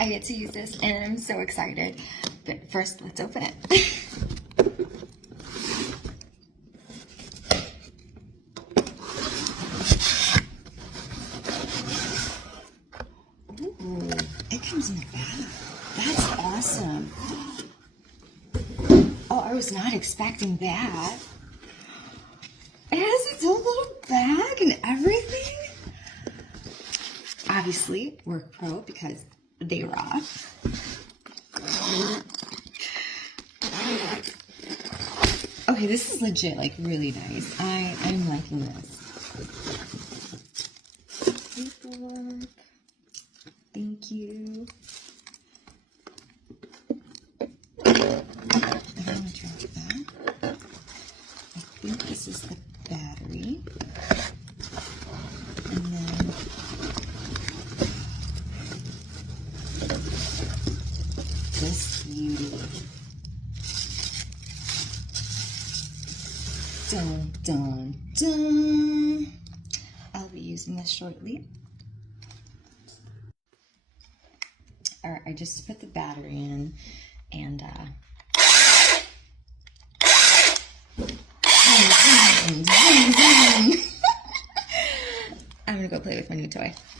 I get to use this and I'm so excited. But first, let's open it. Ooh, it comes in the bag. That's awesome. Oh, I was not expecting that. It has its own little bag and everything. Obviously, WORKPRO because they rock. Okay, this is legit, like really nice. I'm liking this. Paperwork. Thank you. I'm gonna drop that. I think this is the battery. And then this beauty. Dun, dun, dun. I'll be using this shortly. All right, I just put the battery in and I'm gonna go play with my new toy.